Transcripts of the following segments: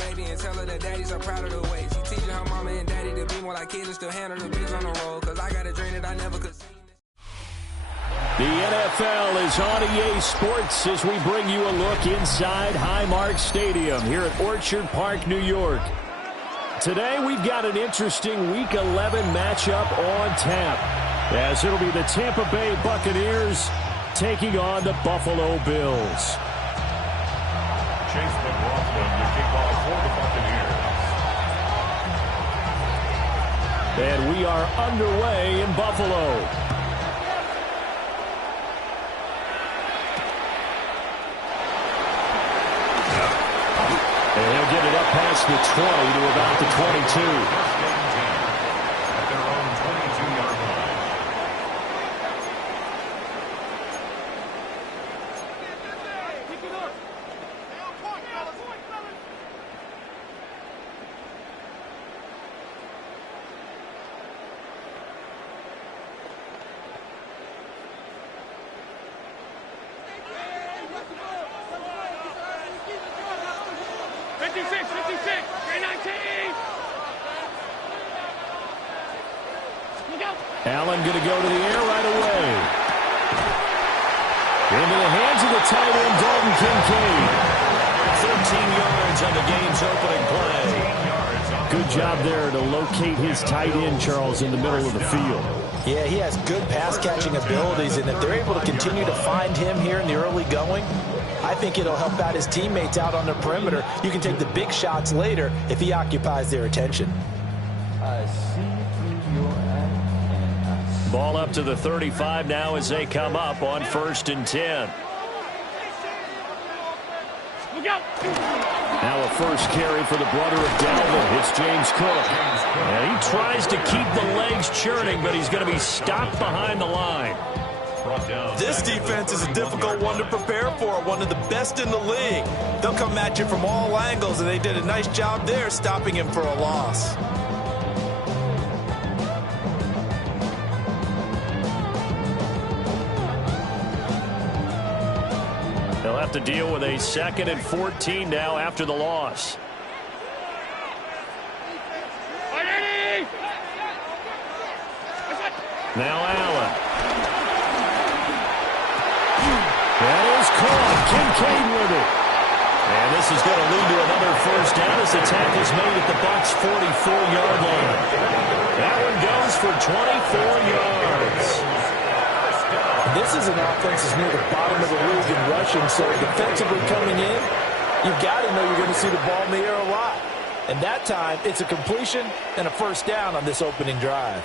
baby and tell her that daddy's so proud of the ways. He teaching her mama and daddy to be more like kids and still handle the biz on the road. Cause I got a dream that I never could see. The NFL is on EA Sports as we bring you a look inside Highmark Stadium here at Orchard Park, New York. Today we've got an interesting Week 11 matchup on tap, as it'll be the Tampa Bay Buccaneers taking on the Buffalo Bills. Chase McLaughlin, the kickoff for the Buccaneers. And we are underway in Buffalo. And he'll get it up past the 20 to about the 22. At their own 22-yard line. Allen going to go to the air right away. Into the hands of the tight end, Dalton Kincaid. 13 yards on the game's opening play. Good job there to locate his tight end, Charles, in the middle of the field. Yeah, he has good pass-catching abilities, and if they're able to continue to find him here in the early going, I think it'll help out his teammates out on the perimeter. You can take the big shots later if he occupies their attention. Ball up to the 35 now as they come up on 1st and 10. Now a first carry for the brother of Dalvin. It's James Cook. And he tries to keep the legs churning, but he's going to be stopped behind the line. This defense is a difficult one to prepare for, one of the best in the league. They'll come at you from all angles, and they did a nice job there stopping him for a loss. They'll have to deal with a 2nd and 14 now after the loss. Now Allen. That is caught. Kincaid with it. And this is going to lead to another first down as the tackle is made at the Bucs' 44-yard line. That one goes for 24 yards. This is an offense that's near the bottom of the league in rushing, so defensively coming in, you've got to know you're going to see the ball in the air a lot. And that time, it's a completion and a first down on this opening drive.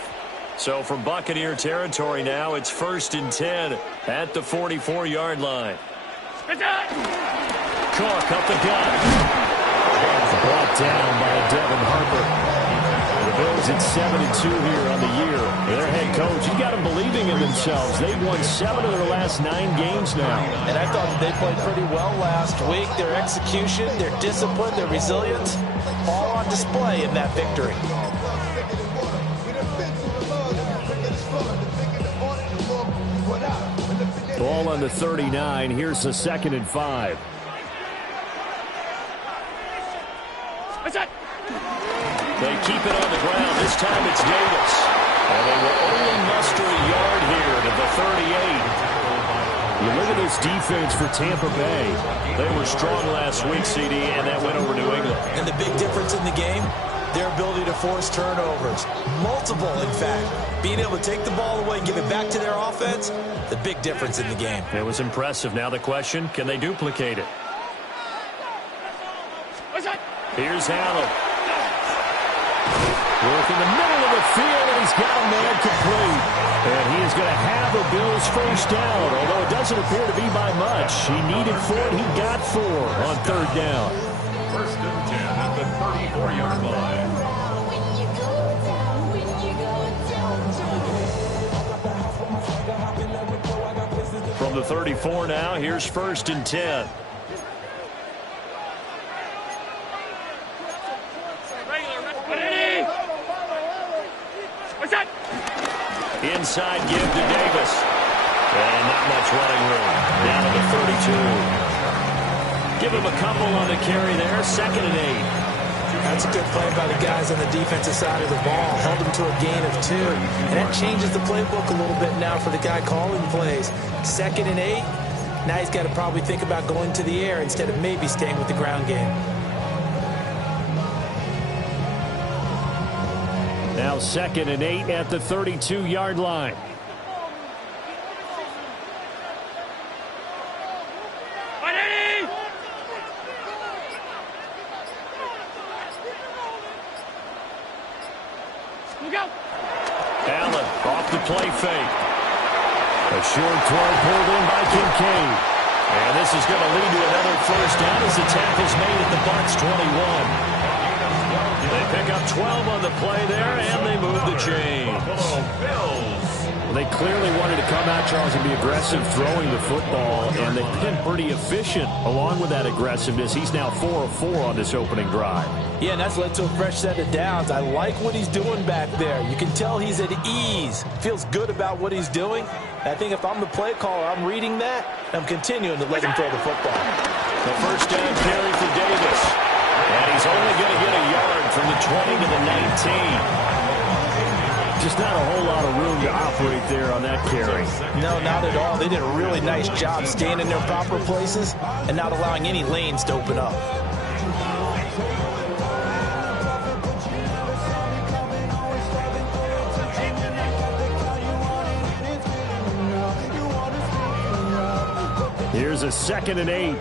So from Buccaneer territory now, it's 1st and 10 at the 44-yard line. Cook up the gut. Brought down by Devin Harper. The Bills at 7-2 here on the year. Their head coach, you got them believing in themselves. They've won 7 of their last 9 games now. And I thought they played pretty well last week. Their execution, their discipline, their resilience, all on display in that victory. Ball on the 39. Here's the 2nd and 5. They keep it on the ground. This time it's Davis. And they will only muster a yard here to the 38. You look at this defense for Tampa Bay. They were strong last week, CD, and that went over New England. And the big difference in the game, their ability to force turnovers. Multiple, in fact. Being able to take the ball away and give it back to their offense, the big difference in the game. It was impressive. Now the question, can they duplicate it? Here's Allen. Work in the middle of the field, and he's got a man complete. And he is going to have a Bills first down, although it doesn't appear to be by much. He needed 4, and he got 4 on 3rd down. 1st and 10 at the 34-yard line. From the 34 now, here's 1st and 10. Inside give to Davis. And not much running room. Down to the 32. Give him a couple on the carry there. 2nd and 8. That's a good play by the guys on the defensive side of the ball. Held them to a gain of 2. And that changes the playbook a little bit now for the guy calling plays. 2nd and 8. Now he's got to probably think about going to the air instead of maybe staying with the ground game. Now 2nd and 8 at the 32-yard line. Allen off the play fake. A short throw pulled in by Kincaid. And this is going to lead to another first down as the tackle's made at the Bucs 21. They pick up 12 on the play there, and they move the chains. They clearly wanted to come out, Charles, and be aggressive throwing the football, and they've been pretty efficient along with that aggressiveness. He's now 4 of 4 on this opening drive. Yeah, and that's led to a fresh set of downs. I like what he's doing back there. You can tell he's at ease. Feels good about what he's doing. I think if I'm the play caller, I'm reading that, and I'm continuing to let him throw the football. The first down carry for Davis. And he's only going to get a yard from the 20 to the 19. Just not a whole lot of room to operate there on that carry. No, not at all. They did a really nice job staying in their proper places and not allowing any lanes to open up. Here's a 2nd and 8.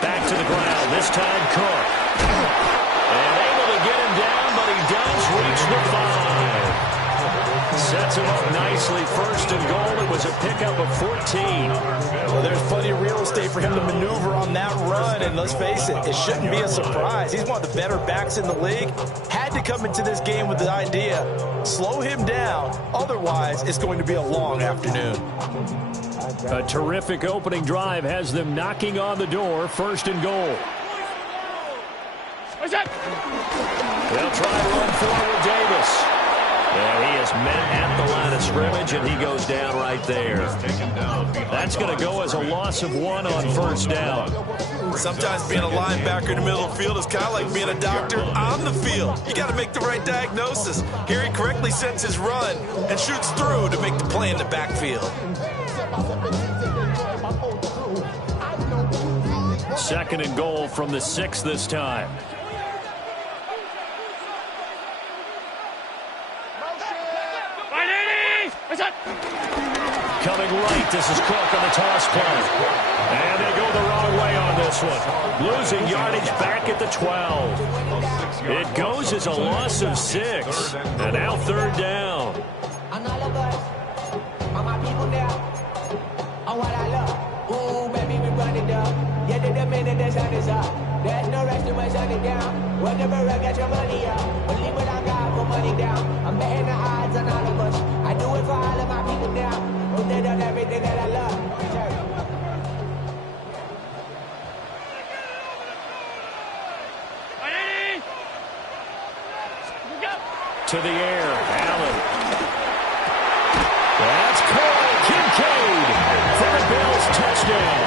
Back to the ground. This time Cook. And able to get him down, but he does reach the 5. Sets him up nicely. 1st and goal. It was a pickup of 14. Well, there's plenty of real estate for him to maneuver on that run. And let's face it, it shouldn't be a surprise. He's one of the better backs in the league. Had to come into this game with the idea, slow him down. Otherwise, it's going to be a long afternoon. A terrific opening drive has them knocking on the door. 1st and goal. They'll try to run forward Davis. And he is met at the line of scrimmage, and he goes down right there. That's going to go as a loss of 1 on 1st down. Sometimes being a linebacker in the middle of the field is kind of like being a doctor on the field. You got to make the right diagnosis. Here he correctly sets his run and shoots through to make the play in the backfield. 2nd and goal from the 6 this time. Coming right, this is Cook on the toss play. And they go the wrong way on this one. Losing yardage back at the 12. It goes as a loss of 6. And now 3rd down. There's no rest to my shutting down. Whenever I get your money up, only when I got for money down. I'm betting the odds on all of us. I do it for all of my people now. Who did on everything that I love. To the air, Allen. That's Cole Kincaid for the Bills touchdown.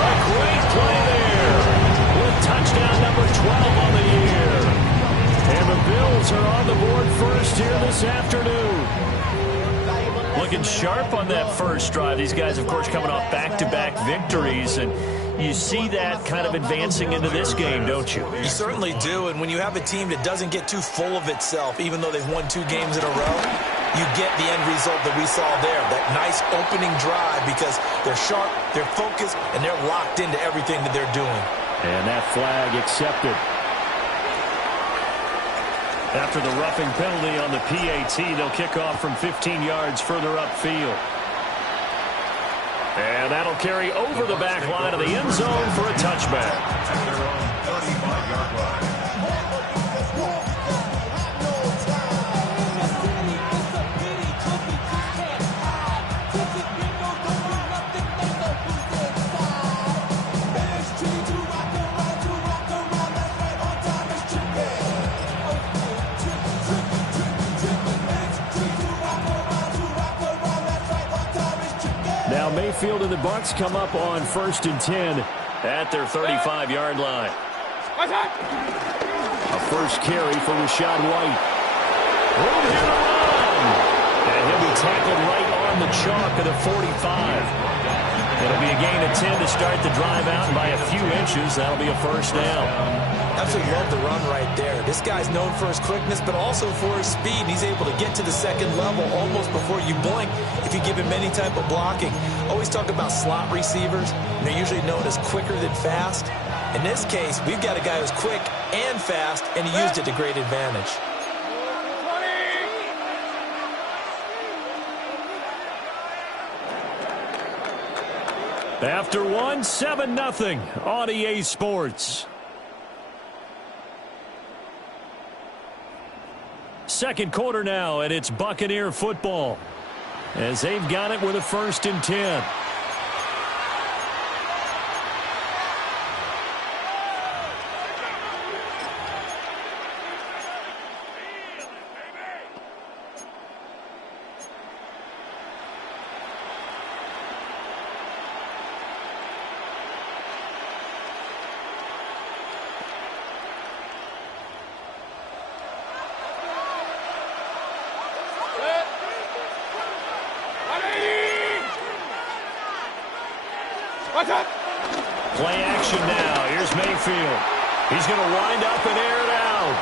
A great play there with touchdown number 12 on the year. And the Bills are on the board first here this afternoon. Looking sharp on that first drive. These guys, of course, coming off back-to-back victories, and you see that kind of advancing into this game, don't you? You certainly do, and when you have a team that doesn't get too full of itself, even though they've won 2 games in a row, you get the end result that we saw there, that nice opening drive, because they're sharp, they're focused, and they're locked into everything that they're doing. And that flag accepted. After the roughing penalty on the PAT, they'll kick off from 15 yards further upfield. And that'll carry over the back line of the end zone for a touchback. Now Mayfield and the Bucs come up on 1st and 10 at their 35-yard line. A first carry for Rachaad White. Room here to run. And he'll be tackled right on the chalk of the 45. It'll be a gain of 10 to start the drive out, and by a few inches, that'll be a first down. Absolutely love the run right there. This guy's known for his quickness, but also for his speed. He's able to get to the second level almost before you blink if you give him any type of blocking. Always talk about slot receivers, and they're usually known as quicker than fast. In this case, we've got a guy who's quick and fast, and he used it to great advantage. After one, 7-0 on EA Sports. Second quarter now, and it's Buccaneer football as they've got it with a 1st and 10. Play action now. Here's Mayfield. He's going to wind up and air it out.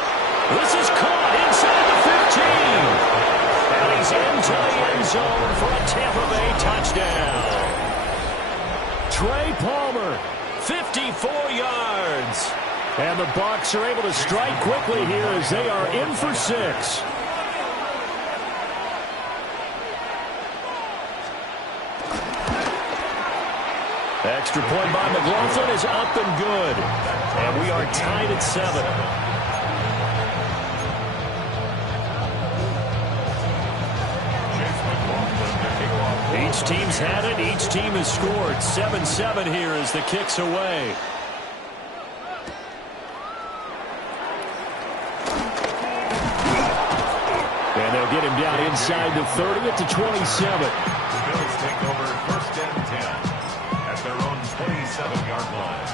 This is caught inside the 15. And he's into the end zone for a Tampa Bay touchdown. Trey Palmer, 54 yards. And the Bucs are able to strike quickly here as they are in for 6. Extra point by McLaughlin is up and good. And we are tied at 7. Each team's had it. Each team has scored. 7-7 here as the kick's away. And they'll get him down inside the 30 at the 27. Bills take over 1st and 10. Their own 27-yard line.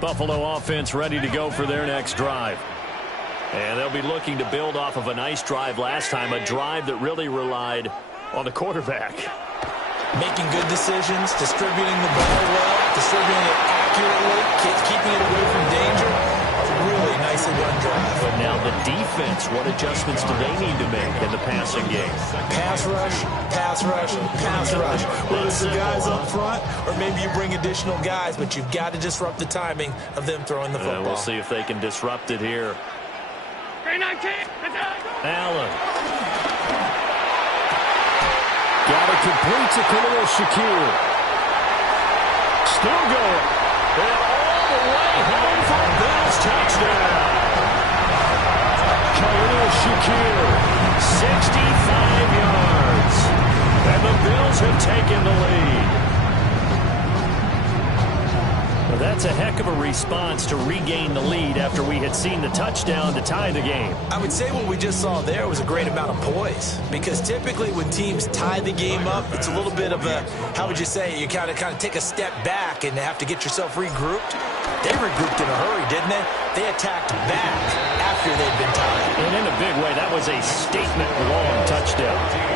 Buffalo offense ready to go for their next drive. And they'll be looking to build off of a nice drive last time, a drive that really relied on the quarterback. Making good decisions, distributing the ball well, distributing it accurately, keeping it away from danger. Really nicely run drive. But now the defense, what adjustments do they need to make in the passing game? Pass rush, pass rush, pass rush. Whether it's the guys up front or maybe you bring additional guys, but you've got to disrupt the timing of them throwing the football. We'll see if they can disrupt it here. Allen. Got it complete to Khalil Shakir. Still going. And all the way home for a Bills touchdown. Khalil Shakir, 65 yards. And the Bills have taken the lead. Well, that's a heck of a response to regain the lead after we had seen the touchdown to tie the game. I would say what we just saw there was a great amount of poise, because typically when teams tie the game up, it's a little bit of a, how would you say, you kind of take a step back and have to get yourself regrouped. They regrouped in a hurry, didn't they? They attacked back after they'd been tied. And in a big way, that was a statement long touchdown.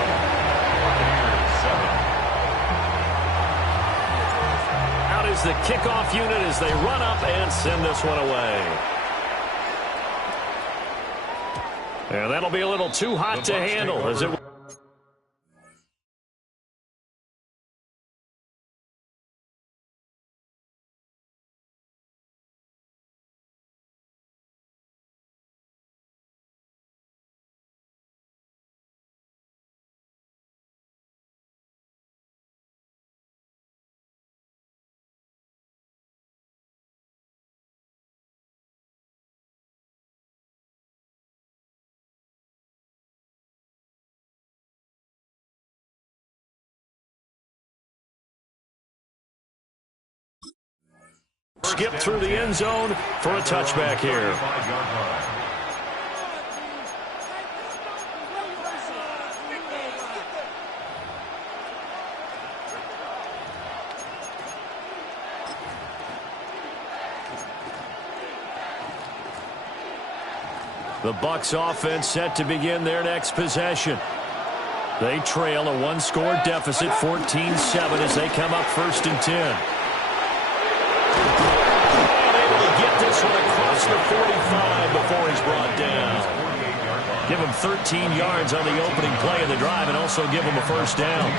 Is the kickoff unit as they run up and send this one away. And that'll be a little too hot to handle as it Skip through the end zone for a touchback here. The Bucs offense set to begin their next possession. They trail a one-score deficit, 14-7, as they come up 1st and 10. And able to get this one across the 45 before he's brought down. Give him 13 yards on the opening play of the drive and also give him a 1st down.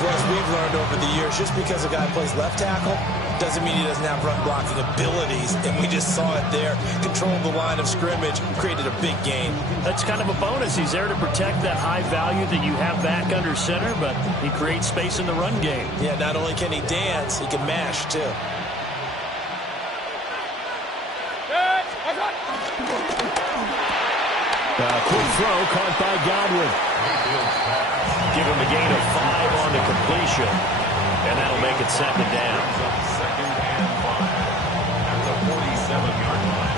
Plus, we've learned over the years, just because a guy plays left tackle doesn't mean he doesn't have run-blocking abilities, and we just saw it there. Controlled the line of scrimmage, created a big gain. That's kind of a bonus. He's there to protect that high value that you have back under center, but he creates space in the run game. Yeah, not only can he dance, he can mash, too. Quick throw caught by Godwin. Give him a gain of 5 on the completion, and that'll make it 2nd down. 2nd and 5 at the 47-yard line.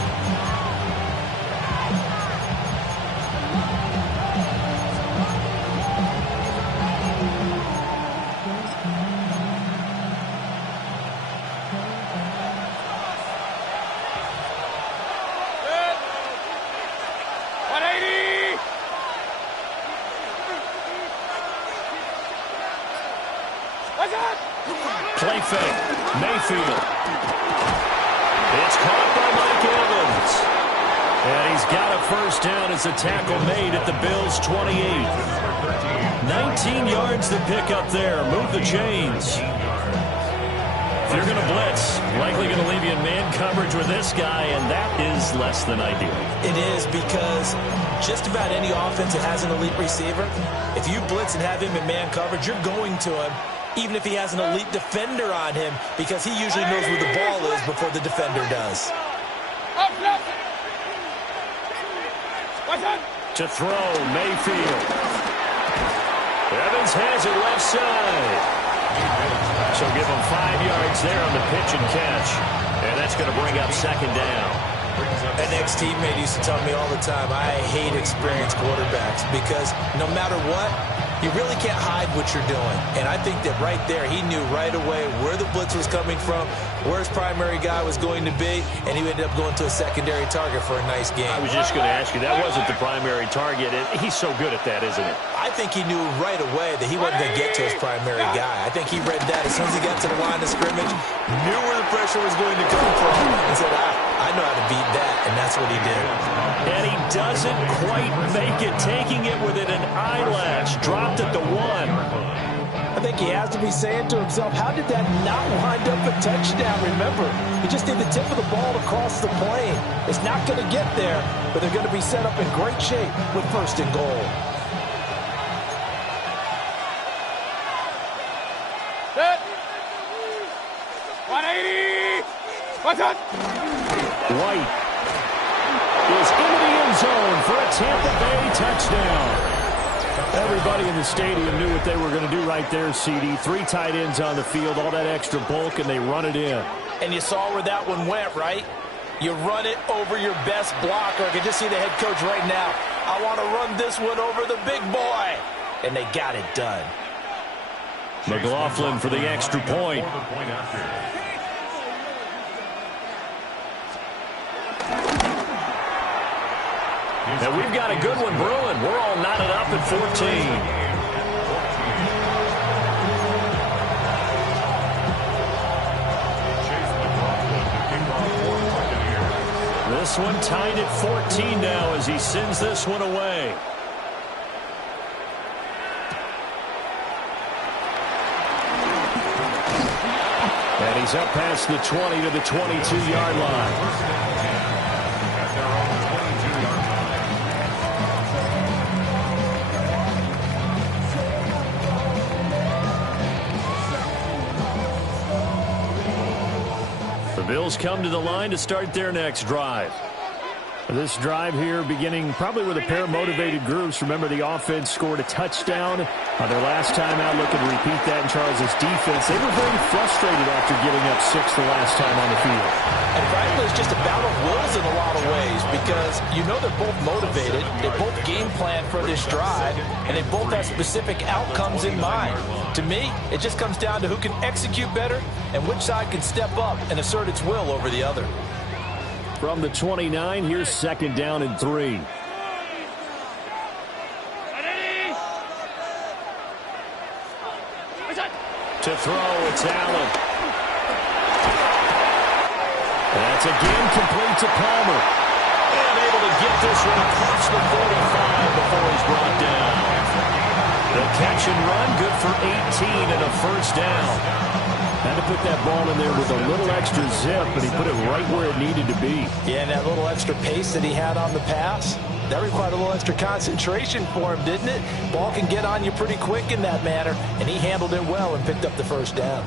Play fake. Mayfield. It's caught by Mike Evans. And he's got a 1st down as a tackle made at the Bills' 28. 19 yards to pick up there. Move the chains. If you're going to blitz, likely going to leave you in man coverage with this guy, and that is less than ideal. It is, because just about any offense that has an elite receiver, if you blitz and have him in man coverage, you're going to him, even if he has an elite defender on him, because he usually knows where the ball is before the defender does. To throw, Mayfield. Evans has it left side. So give him 5 yards there on the pitch and catch. And that's going to bring up 2nd down. An ex-teammate used to tell me all the time, I hate experienced quarterbacks, because no matter what, you really can't hide what you're doing. And I think that right there, he knew right away where the blitz was coming from, where his primary guy was going to be, and he ended up going to a secondary target for a nice game. I was just going to ask you, that wasn't the primary target. He's so good at that, isn't it? I think he knew right away that he wasn't going to get to his primary guy. I think he read that as soon as he got to the line of scrimmage, knew where the pressure was going to come from, and said, I know how to beat that, and that's what he did. And he doesn't quite make it, taking it within an eyelash. Dropped at the 1. I think he has to be saying to himself, how did that not wind up a touchdown? Remember, he just did the tip of the ball across the plane. It's not going to get there, but they're going to be set up in great shape with 1st and goal. White is into the end zone for a Tampa Bay touchdown. Everybody in the stadium knew what they were going to do right there, CD. 3 tight ends on the field, all that extra bulk, and they run it in. And you saw where that one went, right? You run it over your best blocker. I can just see the head coach right now. I want to run this one over the big boy. And they got it done. McLaughlin for the extra point. And we've got a good one brewing. We're all knotted up at 14. This one tied at 14 now as he sends this one away. And he's up past the 20 to the 22-yard line. The Bills come to the line to start their next drive. This drive here beginning probably with a pair of motivated groups. Remember, the offense scored a touchdown on their last time out, looking to repeat that in Charles' defense. They were very frustrated after giving up 6 the last time on the field. And frankly, it's just a battle of wills in a lot of ways because you know they're both motivated, they both game plan for this drive, and they both have specific outcomes in mind. To me, it just comes down to who can execute better and which side can step up and assert its will over the other. From the 29, here's 2nd down and 3. To throw, it's Allen. That's again complete to Palmer. And able to get this one across the 45 before he's brought down. The catch and run, good for 18 and a first down. Had to put that ball in there with a little extra zip, but he put it right where it needed to be. Yeah, and that little extra pace that he had on the pass, that required a little extra concentration for him, didn't it? Ball can get on you pretty quick in that manner, and he handled it well and picked up the first down.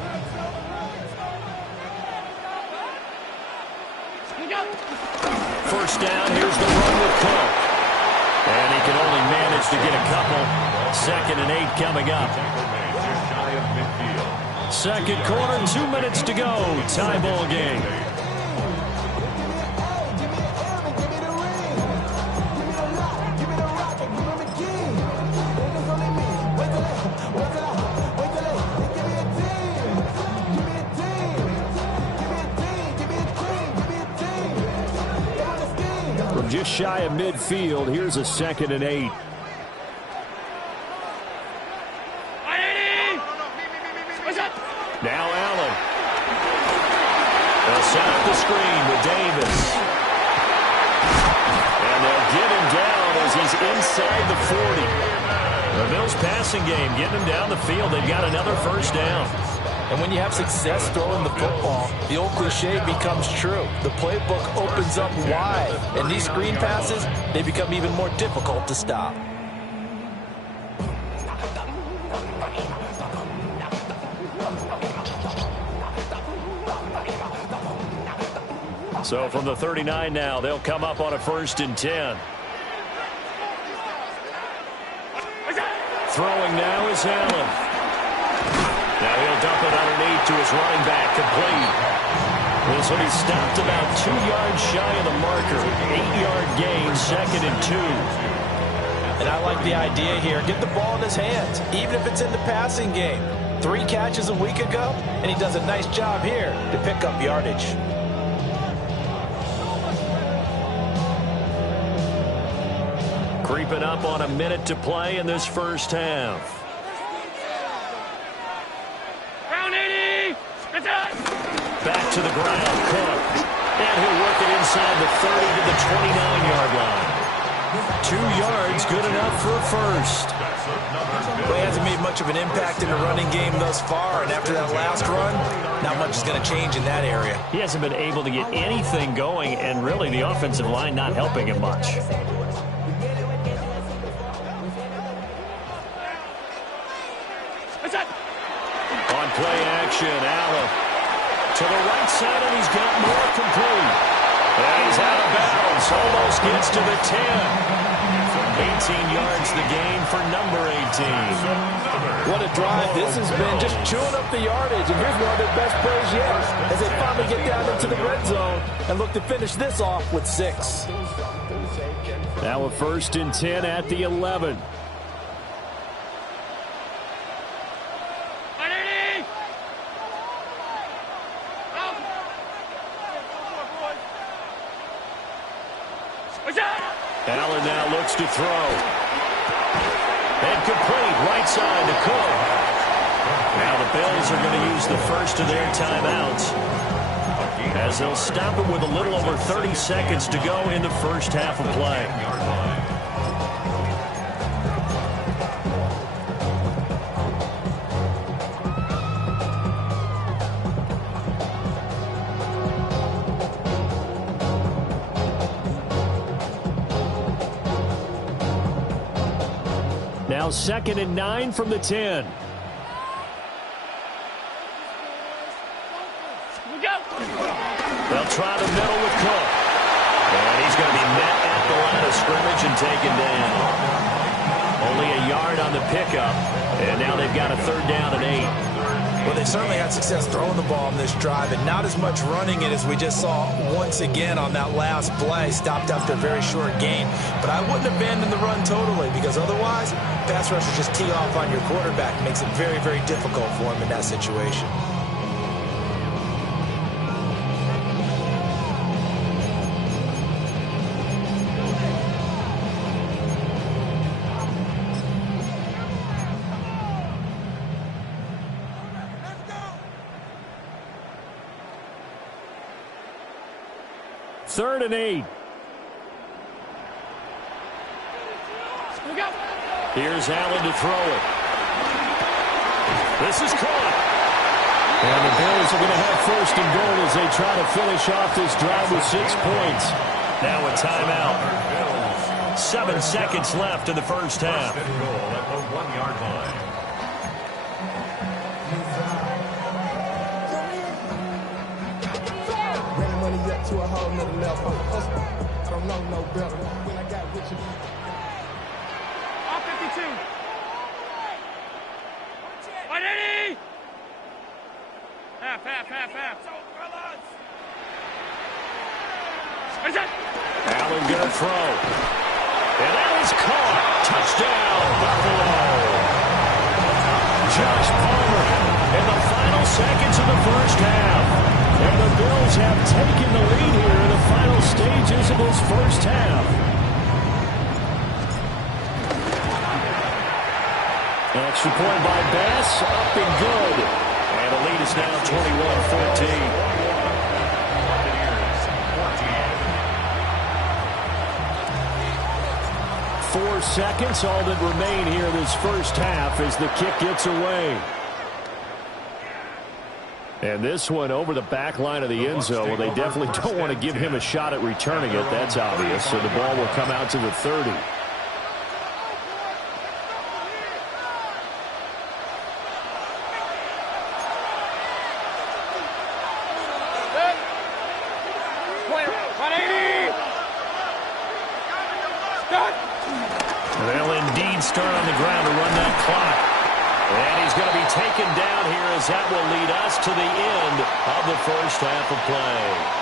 First down, here's the run with Cook. And he can only manage to get a couple. 2nd and 8 coming up. Second quarter, 2 minutes to go. Tie ball game. From just shy of midfield, here's a 2nd and 8. Now Allen. They'll set up the screen with Davis. And they'll get him down as he's inside the 40. The Bills passing game getting him down the field. They've got another first down. And when you have success throwing the football, the old cliche becomes true. The playbook opens up wide. And these screen passes, they become even more difficult to stop. So from the 39 now, they'll come up on a 1st and 10. Throwing now is Allen. Now he'll dump it underneath to his running back, complete. This one he stopped about 2 yards shy of the marker. 8-yard gain, 2nd and 2. And I like the idea here. Get the ball in his hands, even if it's in the passing game. 3 catches a week ago, and he does a nice job here to pick up yardage. Creeping up on a minute to play in this first half. Back to the ground, Cook. And he'll work it inside the 30 to the 29-yard line. 2 yards, good enough for a first. Well, he hasn't made much of an impact in the running game thus far, and after that last run, not much is going to change in that area. He hasn't been able to get anything going, and really the offensive line not helping him much. On play action, Allen to the right side, and he's got more, complete. And he's out of bounds, almost gets to the 10. 18 yards the gain for number 18. What a drive this has been, just chewing up the yardage. And here's one of their best plays yet as they finally get down into the red zone and look to finish this off with 6. Now a 1st and 10 at the 11. Allen now looks to throw. And complete, right side to Cook. Now the Bills are going to use the first of their timeouts, as they'll stop it with a little over 30 seconds to go in the first half of play. Now 2nd and 9 from the 10. They'll try the middle with Cook. And he's He's going to be met at the line of scrimmage and taken down. Only a yard on the pickup, and now they've got a 3rd down and 8. Well, they certainly had success throwing the ball on this drive, and not as much running it as we just saw once again on that last play. Stopped after a very short gain. But I wouldn't abandon the run totally, because otherwise, pass rushers just tee off on your quarterback. Makes it very, very difficult for him in that situation. Third and 8. Here's Allen to throw it. This is caught. And the Bills are going to have 1st and goal as they try to finish off this drive with 6 points. Now a timeout. 7 seconds left in the first half. First and goal at the 1-yard line. To a whole nother level. I don't know no better. When I got with you. Off 52. 180. Half. Allen going to throw. And that is caught. Touchdown, Buffalo. Josh Palmer in the final seconds of the first half. And the Bills have taken the lead here in the final stages of this first half. An extra point by Bass, up and good. And the lead is now 21-14. 4 seconds, all that remain here in this first half as the kick gets away. And this one over the back line of the end zone. Well, they definitely don't want to give him a shot at returning it. That's obvious. So the ball will come out to the 30. They'll indeed start on the ground to run that clock. And he's going to be taken down here as that will lead us to the end of the first half of play.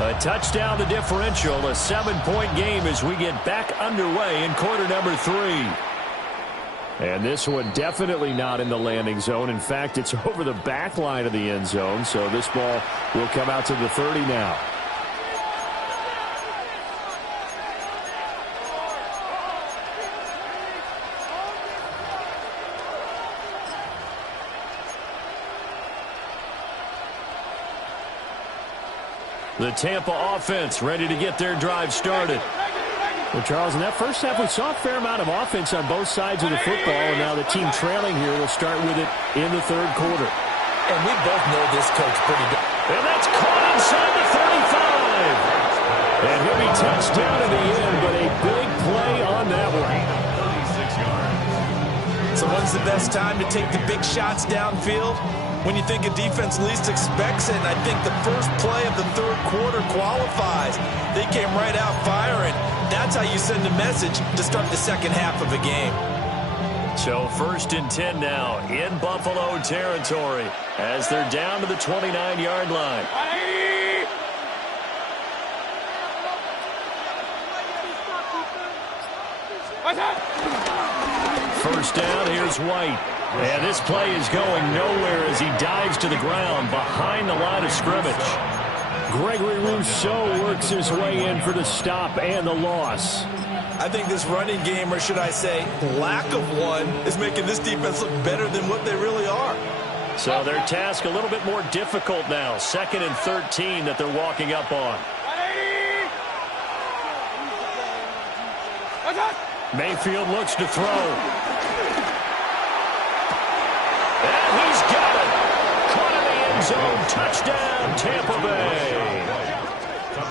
A touchdown the differential, a 7-point game as we get back underway in quarter number 3. And this one definitely not in the landing zone. In fact, it's over the back line of the end zone, so this ball will come out to the 30 now. The Tampa offense ready to get their drive started. Well, Charles, in that first half, we saw a fair amount of offense on both sides of the football, and now the team trailing here will start with it in the 3rd quarter. And we both know this coach pretty good. And that's caught inside the 35. And he'll be touched down at the end, but a big play on that one. 36 yards. So when's the best time to take the big shots downfield? When you think a defense least expects it, and I think the first play of the 3rd quarter qualifies. They came right out firing. That's how you send a message to start the second half of a game. So 1st and 10 now in Buffalo territory as they're down to the 29-yard line. First down, here's White. And this play is going nowhere as he dives to the ground behind the line of scrimmage. Gregory Rousseau works his way in for the stop and the loss. I think this running game, or should I say lack of one, is making this defense look better than what they really are. So their task a little bit more difficult now. 2nd and 13 that they're walking up on. Mayfield looks to throw. And he's got it. Caught in the end end zone. Touchdown, Tampa Bay.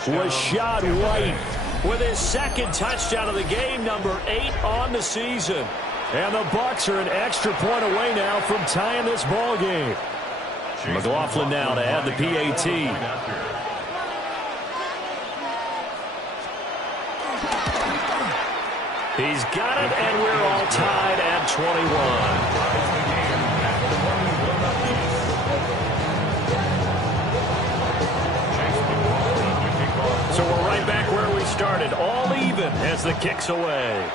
Rachaad White with his second touchdown of the game, number 8 on the season. And the Bucs are an extra point away now from tying this ball game. McLaughlin now to add the PAT. He's got it, and we're all tied at 21. So we're right back where we started, all even as the kick's away.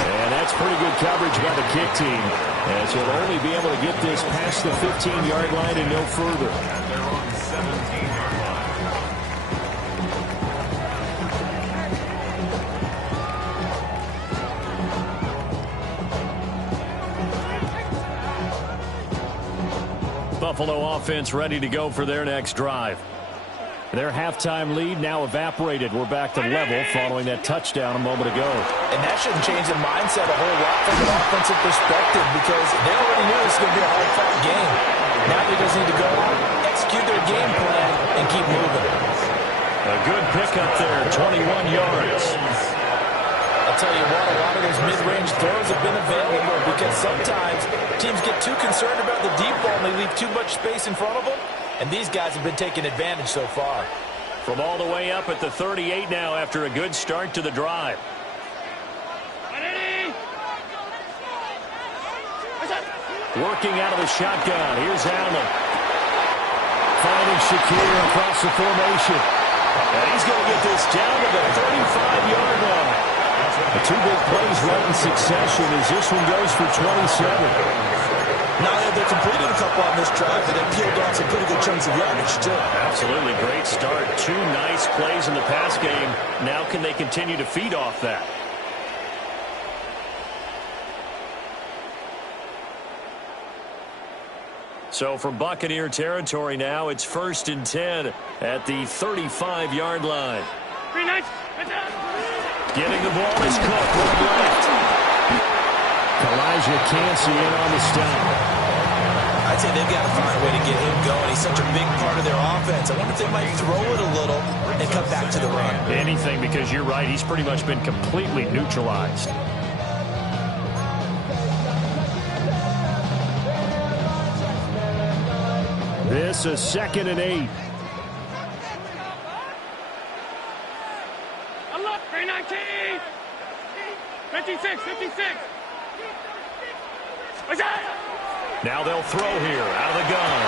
And that's pretty good coverage by the kick team, as he'll only be able to get this past the 15-yard line and no further. They're on 17-yard line. Buffalo offense ready to go for their next drive. Their halftime lead now evaporated. We're back to level following that touchdown a moment ago. And that shouldn't change the mindset a whole lot from an offensive perspective, because they already knew this was going to be a hard-fought game. Now they just need to go out, execute their game plan, and keep moving. A good pickup there, 21 yards. I'll tell you what, a lot of those mid-range throws have been available, because sometimes teams get too concerned about the deep ball and they leave too much space in front of them. And these guys have been taking advantage so far. From all the way up at the 38 now after a good start to the drive. Working out of the shotgun. Here's Allen. Finding Shakir across the formation. And he's going to get this down to the 35-yard line. The two big plays right in succession as this one goes for 27. Now they're completing a couple on this drive, but they peeled off some pretty good chunks of yardage, too. Absolutely great start. Two nice plays in the pass game. Now can they continue to feed off that? So from Buccaneer territory now, it's 1st and 10 at the 35-yard line. Getting the ball is Cook with left. Elijah Cansey in on the stop. I'd say they've got to find a way to get him going. He's such a big part of their offense. I wonder if they might throw it a little and come back to the run. Anything, because you're right. He's pretty much been completely neutralized. This is 2nd and 8. I'm up, 319. 56. Now they'll throw here out of the gun.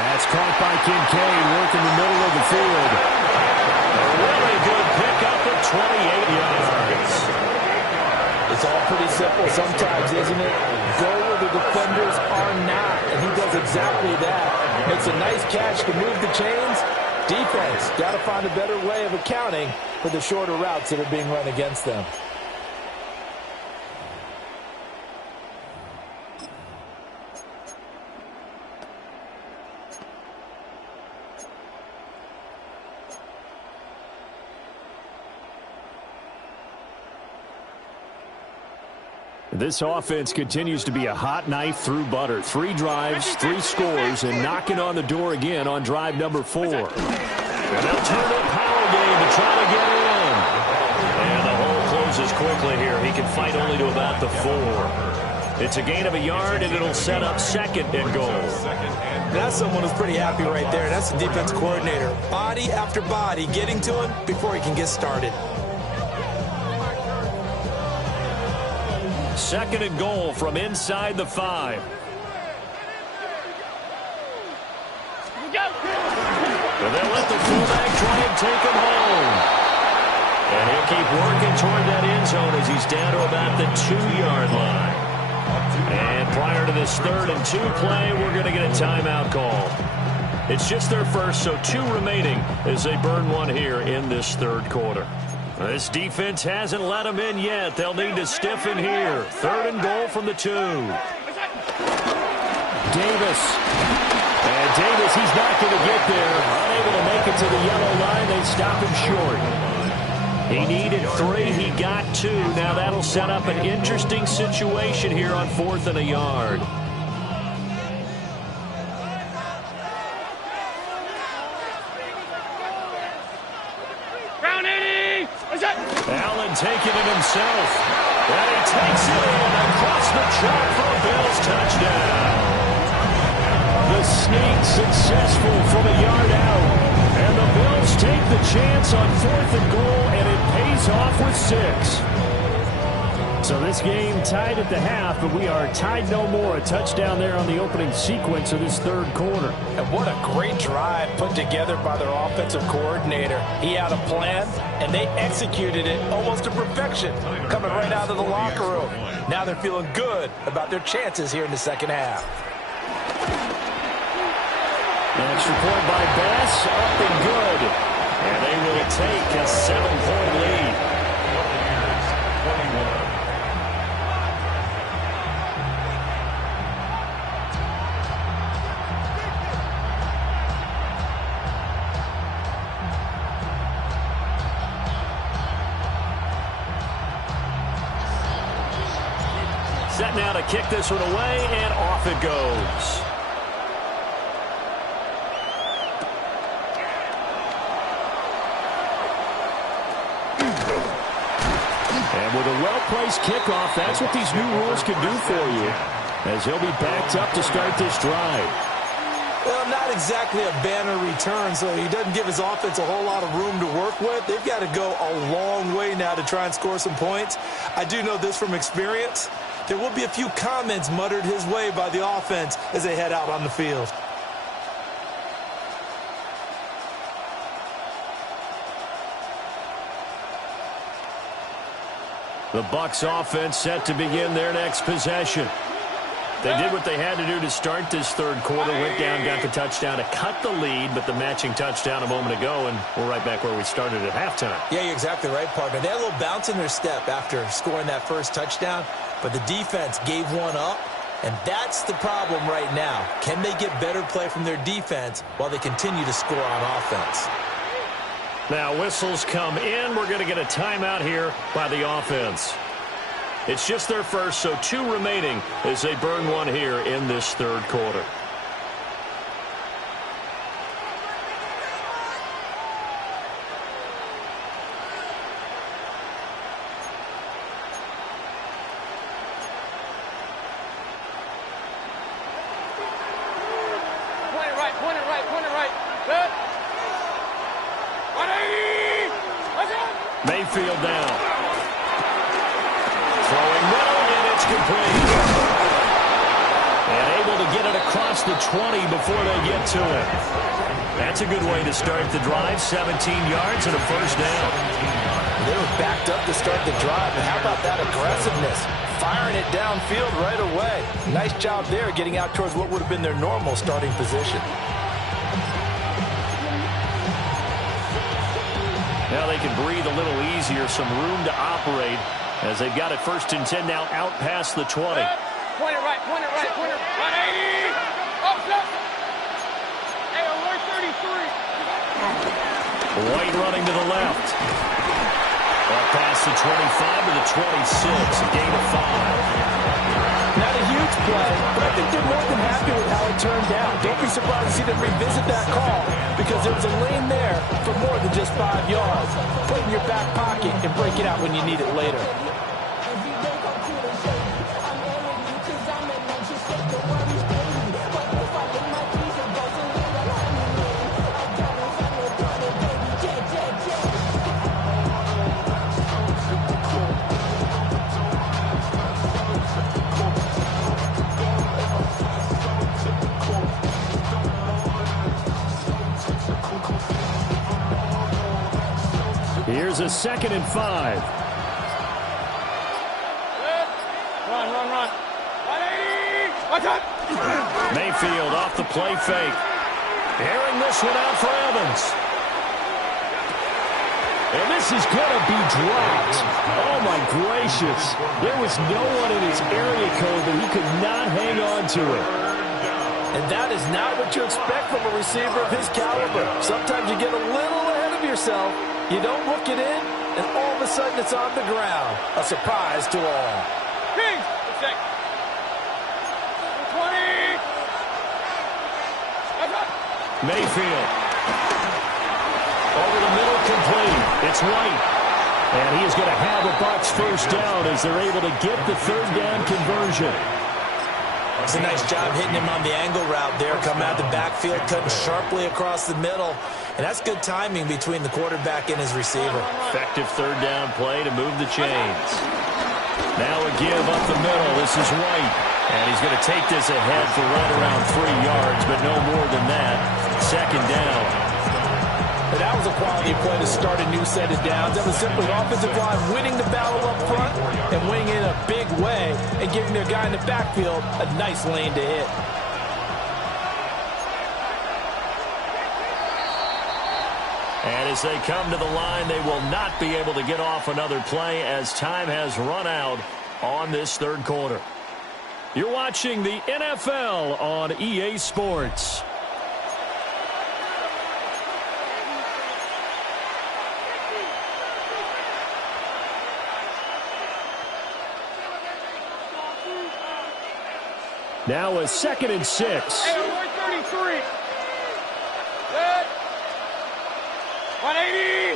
That's caught by Kincaid, working the middle of the field. A really good pickup at 28 yards. It's all pretty simple sometimes, isn't it? Go where the defenders are not, and he does exactly that. Makes a nice catch to move the chains. Defense got to find a better way of accounting for the shorter routes that are being run against them. This offense continues to be a hot knife through butter. 3 drives, 3 scores, and knocking on the door again on drive number 4. And they'll turn the power game to try to get in. And the hole closes quickly here. He can fight only to about the 4. It's a gain of a yard, and it'll set up 2nd and goal. That's someone who's pretty happy right there. That's the defense coordinator. Body after body getting to him before he can get started. 2nd and goal from inside the 5. And they'll let the fullback try and take him home. And he'll keep working toward that end zone as he's down to about the 2-yard line. And prior to this 3rd and 2 play, we're going to get a timeout call. It's just their first, so 2 remaining as they burn one here in this 3rd quarter. This defense hasn't let them in yet. They'll need to stiffen here. 3rd and goal from the 2. Davis. And Davis, he's not going to get there. Unable to make it to the yellow line. They stop him short. He needed 3. He got 2. Now that'll set up an interesting situation here on 4th and a yard. Allen taking it himself. And he takes it in across the track for a Bills touchdown. The sneak successful from a yard out. And the Bills take the chance on 4th and goal, and it pays off with 6. So this game tied at the half, but we are tied no more. A touchdown there on the opening sequence of this 3rd quarter. And what a great drive put together by their offensive coordinator. He had a plan, and they executed it almost to perfection, coming right out of the locker room. Now they're feeling good about their chances here in the second half. Next report by Bass, up and good. And they will take a 7-point lead. Set now to kick this one away, and off it goes. And with a well-placed kickoff, that's what these new rules can do for you, as he'll be backed up to start this drive. Well, not exactly a banner return, so he doesn't give his offense a whole lot of room to work with. They've got to go a long way now to try and score some points. I do know this from experience. There will be a few comments muttered his way by the offense as they head out on the field. The Bucs offense set to begin their next possession. They did what they had to do to start this 3rd quarter. Went down, got the touchdown to cut the lead, but the matching touchdown a moment ago, and we're right back where we started at halftime. Yeah, you're exactly right, partner. They had a little bounce in their step after scoring that first touchdown, but the defense gave one up, and that's the problem right now. Can they get better play from their defense while they continue to score on offense? Now whistles come in. We're going to get a timeout here by the offense. It's just their first, so 2 remaining as they burn one here in this 3rd quarter. Point it right. Good. 180. Mayfield down. Throwing middle, and it's complete. And able to get it across the 20 before they get to it. That's a good way to start the drive. 17 yards and a first down. They were backed up to start the drive, but how about that aggressiveness? Firing it downfield right away. Nice job there getting out towards what would have been their normal starting position. Now they can breathe a little easier, some room to operate as they've got it 1st and 10 now out past the 20. Point it right. 180. Up. Hey, alert 33. White running to the left. Up past the 25 to the 26, a gain of 5. Not a huge play, but I think they're more than happy with how it turned out. Don't be surprised to see them revisit that call because there was a lane there for more than just 5 yards. Put it in your back pocket and break it out when you need it later. Here's a 2nd and 5. Run. 180. Watch out. Mayfield off the play fake. Airing this one out for Evans. And this is going to be dropped. Oh, my gracious. There was no one in his area code that he could not hang on to it. And that is not what you expect from a receiver of his caliber. Sometimes you get a little ahead of yourself, You don't look it in, and all of a sudden it's on the ground. A surprise to all. Kings, check. 20. Mayfield. Over the middle, complete. It's White. And he is going to have a Bucs first down as they're able to get the third down conversion. It's a nice job hitting him on the angle route there, coming out the backfield, cutting sharply across the middle. And that's good timing between the quarterback and his receiver. Effective third down play to move the chains. Now a give up the middle. This is White. And he's going to take this ahead for right around 3 yards, but no more than that. Second down. But that was a quality play to start a new set of downs. That was simply offensive line winning the battle up front and winning in a big way and giving their guy in the backfield a nice lane to hit. And as they come to the line, they will not be able to get off another play as time has run out on this third quarter. You're watching the NFL on EA Sports. Now a 2nd and 6. Hey, 133. Good. 180.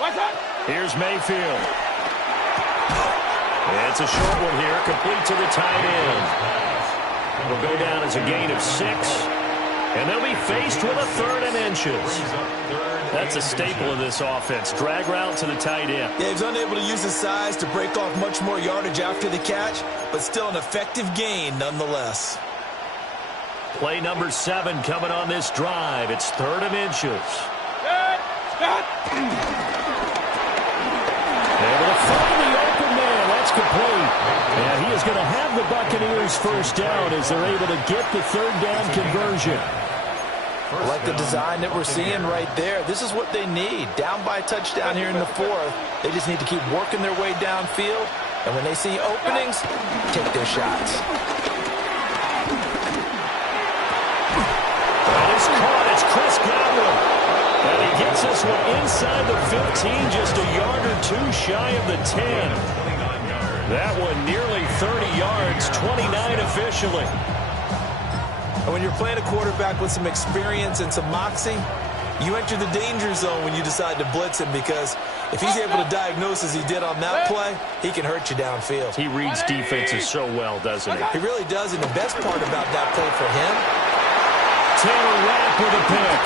What's up? Here's Mayfield. It's a short one here, complete to the tight end. Will go down as a gain of 6. And they'll be faced with a 3rd and inches. That's a staple of this offense. Drag route to the tight end. Yeah, he's unable to use his size to break off much more yardage after the catch, but still an effective gain nonetheless. Play number 7 coming on this drive. It's 3rd and inches. Able to find the open man. That's complete. And he is going to have the Buccaneers first down as they're able to get the third down conversion. I like the design that we're seeing right there. This is what they need. Down by a touchdown here in the 4th. They just need to keep working their way downfield. And when they see openings, take their shots. That is caught. It's Chris Godwin. And he gets this one inside the 15, just a yard or 2 shy of the 10. That one nearly 30 yards, 29 officially. And when you're playing a quarterback with some experience and some moxie, you enter the danger zone when you decide to blitz him, because if he's able to diagnose as he did on that play, he can hurt you downfield. He reads defenses so well, doesn't he? He really does, and the best part about that play for him, Taylor Rapp with a pick.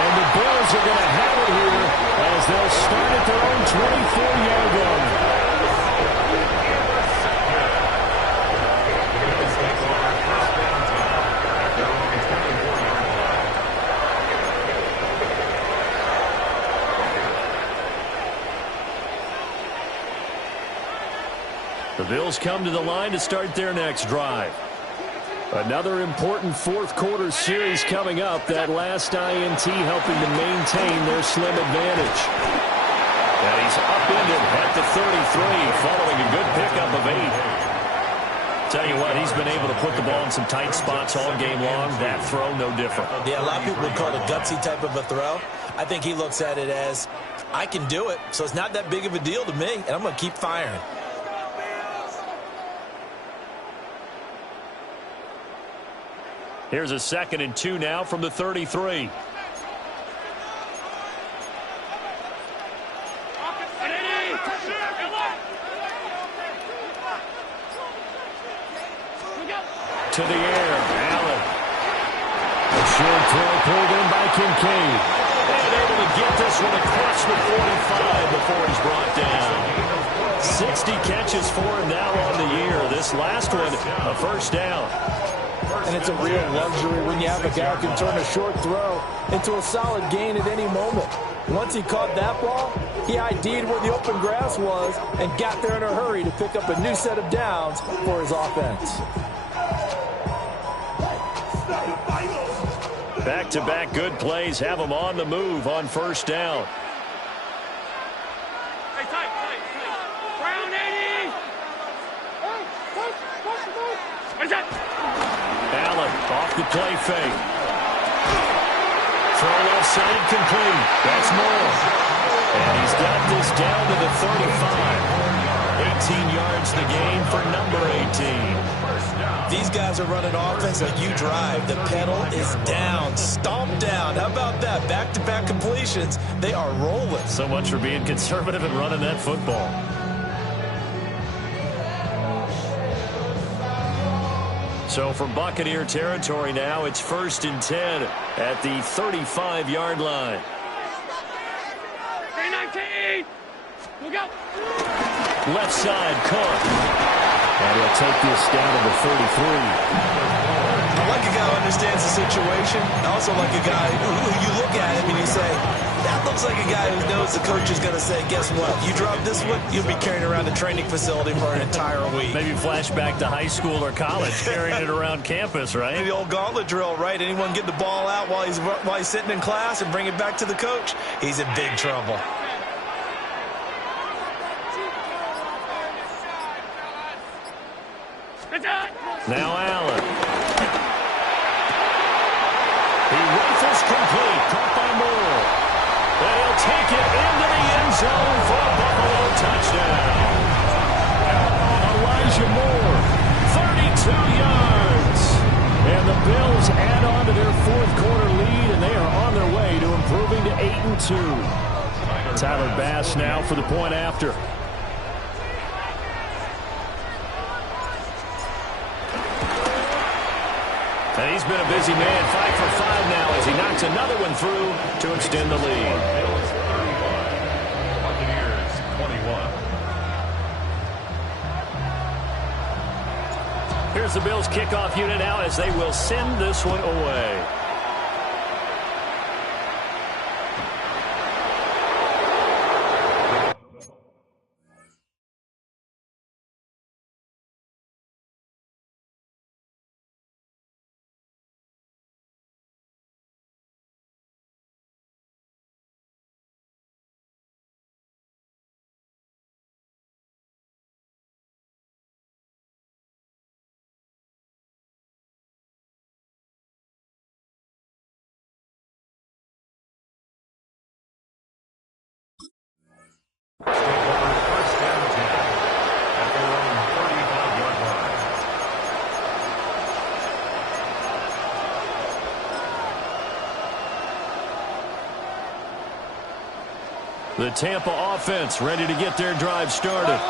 And the Bills are going to have it here as they'll start at their own 24-yard line. The Bills come to the line to start their next drive. Another important fourth quarter series coming up. That last INT helping to maintain their slim advantage. And he's upended at the 33 following a good pickup of 8. Tell you what, he's been able to put the ball in some tight spots all game long. That throw, no different. Yeah, a lot of people would call it a gutsy type of a throw. I think he looks at it as, I can do it, so it's not that big of a deal to me, and I'm going to keep firing. Here's a 2nd and 2 now from the 33. To the air, Allen. A short throw pulled in by Kincaid. And able to get this one across the 45 before he's brought down. 60 catches for him now on the year. This last one, a first down. And it's a real luxury when you have a guy who can turn a short throw into a solid gain at any moment. Once he caught that ball, he ID'd where the open grass was and got there in a hurry to pick up a new set of downs for his offense. Back-to-back good plays have him on the move on first down. Hey, tight. Brown 80. What's that? Allen off the play fake. complete. That's more. And he's got this down to the 35. 18 yards the gain for number 18. These guys are running offense like you drive. The pedal is down, stomped down. How about that? Back-to-back completions. They are rolling. So much for being conservative and running that football. So from Buccaneer territory now, it's 1st and 10 at the 35-yard line. 319! Look out! Left side, Cook. And he'll take this down to the 33. I like a guy who understands the situation. I also like a guy who you look at him and you say, that looks like a guy who knows the coach is going to say, guess what? You drop this one, you'll be carrying around a training facility for an entire week. Maybe flashback to high school or college, carrying it around campus, right? The old gauntlet drill, right? Anyone get the ball out while he's sitting in class and bring it back to the coach, he's in big trouble. Now Allen. He rifles complete, caught by Moore. And he'll take it into the end zone for a Buffalo touchdown. Elijah Moore, 32 yards. And the Bills add on to their fourth-quarter lead, and they are on their way to improving to 8-2. Tyler Bass now for the point after. And he's been a busy man, 5 for 5 now as he knocks another one through to extend the lead. Bills 31, Buccaneers 21. Here's the Bills kickoff unit out as they will send this one away. Over 1st and 10 at their own 35-yard line. The Tampa offense ready to get their drive started.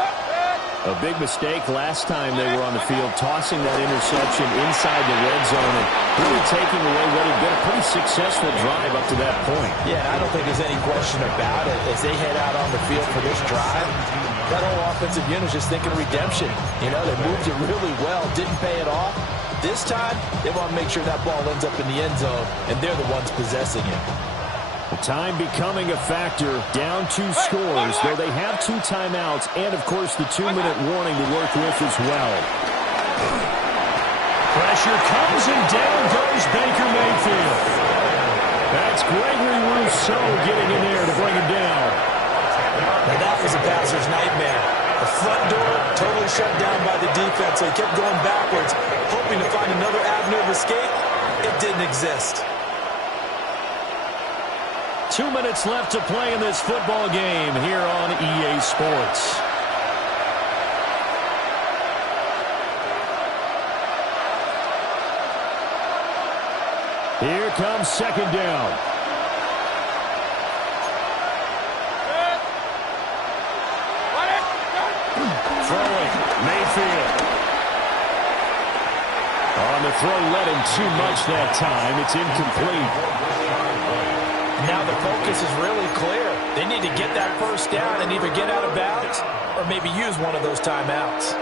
A big mistake last time they were on the field, tossing that interception inside the red zone and really taking away what had been a pretty successful drive up to that point. Yeah, I don't think there's any question about it. As they head out on the field for this drive, that whole offensive unit is just thinking redemption. You know, they moved it really well, didn't pay it off. This time, they want to make sure that ball ends up in the end zone, and they're the ones possessing it. The time becoming a factor, down 2 scores, though they have 2 timeouts and, of course, the 2-minute warning to work with as well. Pressure comes and down goes Baker Mayfield. That's Gregory Rousseau getting in there to bring him down. Now that was a passer's nightmare. The front door totally shut down by the defense, so he kept going backwards, hoping to find another avenue of escape. It didn't exist. 2 minutes left to play in this football game here on EA Sports. Here comes 2nd down. Throwing, Mayfield. On the throw, led him too much that time. It's incomplete. Now the focus is really clear. They need to get that first down and either get out of bounds or maybe use one of those timeouts.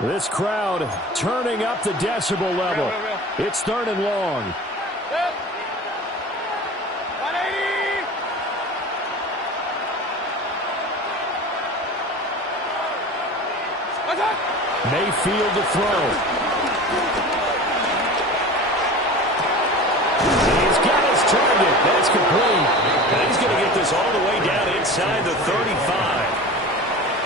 This crowd turning up the decibel level. It's 3rd and long. Mayfield to throw. He's got his target. That's complete. And he's going to get this all the way down inside the 35.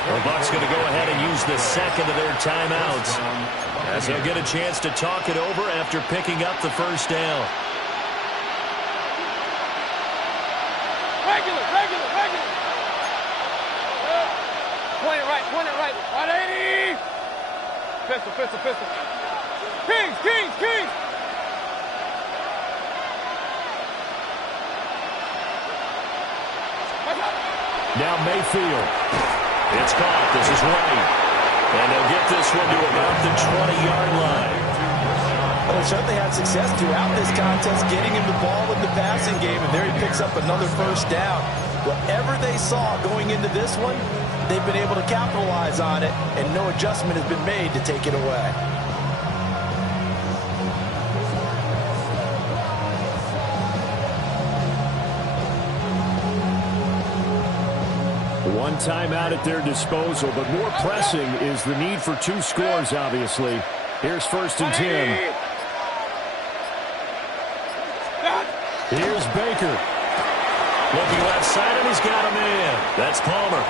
The Bucs going to go ahead and use the second of their timeouts, as they'll get a chance to talk it over after picking up the first down. Regular. Point it right. 180. Pistol. Kings. Now Mayfield. It's caught. This is White. And they'll get this one to about the 20-yard line. Well, they certainly had success throughout this contest getting him the ball in the passing game, and there he picks up another first down. Whatever they saw going into this one, they've been able to capitalize on it, and no adjustment has been made to take it away. One timeout at their disposal, but more pressing is the need for 2 scores, obviously. Here's 1st and 10. Here's Baker. Looking left side, and he's got a man. That's Palmer.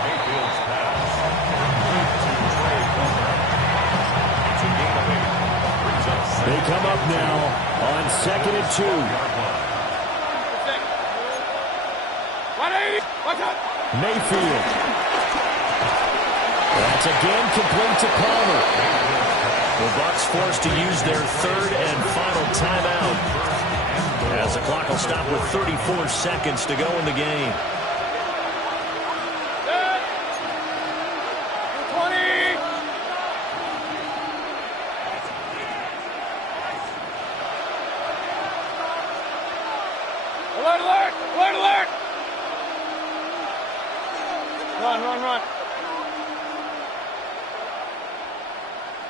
They come up now on 2nd and 2. 180. Watch out. Mayfield. That's again complete to Palmer. The Bucs forced to use their 3rd and final timeout, as the clock will stop with 34 seconds to go in the game. 20. Alert. Run.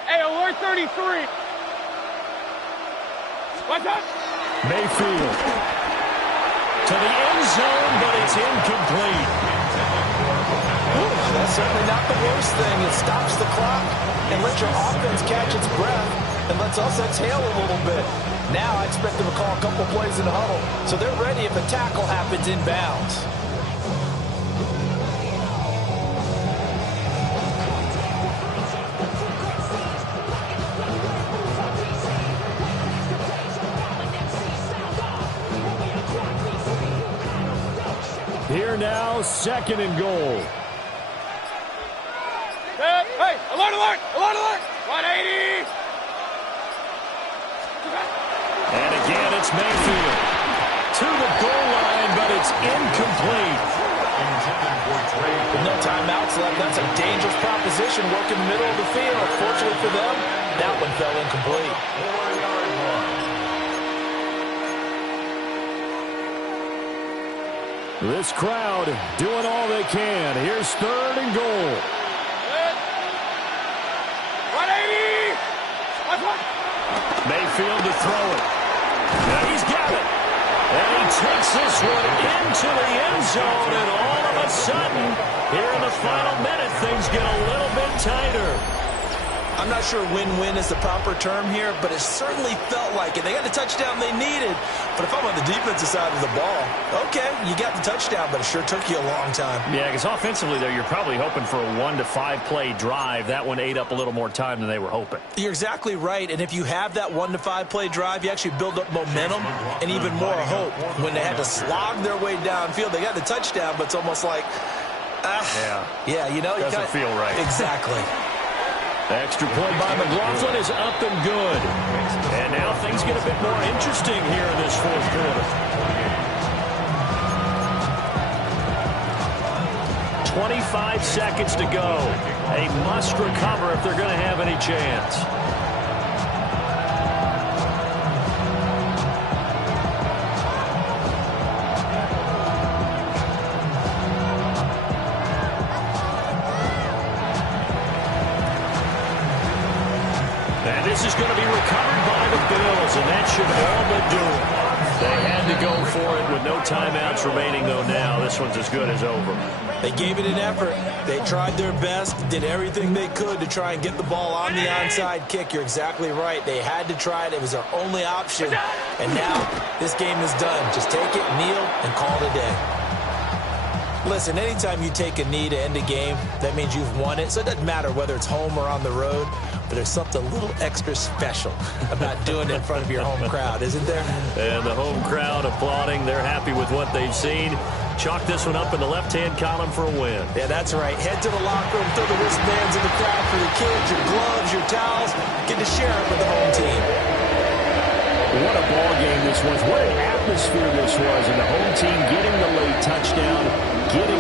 Hey, alert 33. Watch out. Mayfield to the end zone, but it's incomplete. Ooh, that's certainly not the worst thing. It stops the clock and lets your offense catch its breath and lets us exhale a little bit. Now I expect them to call a couple plays in the huddle, so they're ready if a tackle happens inbounds. Here now, 2nd and goal. Hey, alert. 180. And again, it's Mayfield to the goal line, but it's incomplete. With no timeouts left, that's a dangerous proposition working the middle of the field. Fortunately for them, that one fell incomplete. This crowd doing all they can. Here's 3rd and goal. 180. Watch. Mayfield to throw it. Now he's got it. And he takes this one into the end zone, and all of a sudden, here in the final minute, things get a little bit tighter. I'm not sure win-win is the proper term here, but it certainly felt like it. They got the touchdown they needed, but if I'm on the defensive side of the ball, okay, you got the touchdown, but it sure took you a long time. Yeah, because offensively, there, you're probably hoping for a 1 to 5 play drive. That one ate up a little more time than they were hoping. You're exactly right, and if you have that 1 to 5 play drive, you actually build up momentum and even more hope. When they had to slog their way downfield, they got the touchdown, but it's almost like, you know, doesn't feel right. Exactly. Extra point by McLaughlin is up and good. And now things get a bit more interesting here in this 4th quarter. 25 seconds to go. They must recover if they're going to have any chance. And this is going to be recovered by the Bills, and that should all but do it. They had to go for it with no timeouts remaining, though now this one's as good as over. They gave it an effort. They tried their best, did everything they could to try and get the ball on the onside kick. You're exactly right. They had to try it. It was their only option. And now this game is done. Just take it, kneel, and call it a day. Listen, anytime you take a knee to end a game, that means you've won it. So it doesn't matter whether it's home or on the road, but there's something a little extra special about doing it in front of your home crowd, isn't there? And the home crowd applauding. They're happy with what they've seen. Chalk this one up in the left-hand column for a win. Yeah, that's right. Head to the locker room, throw the wristbands in the crowd for the kids, your gloves, your towels. Get to share it with the home team. What a ball game this was. What an atmosphere this was. And the home team getting the late touchdown, getting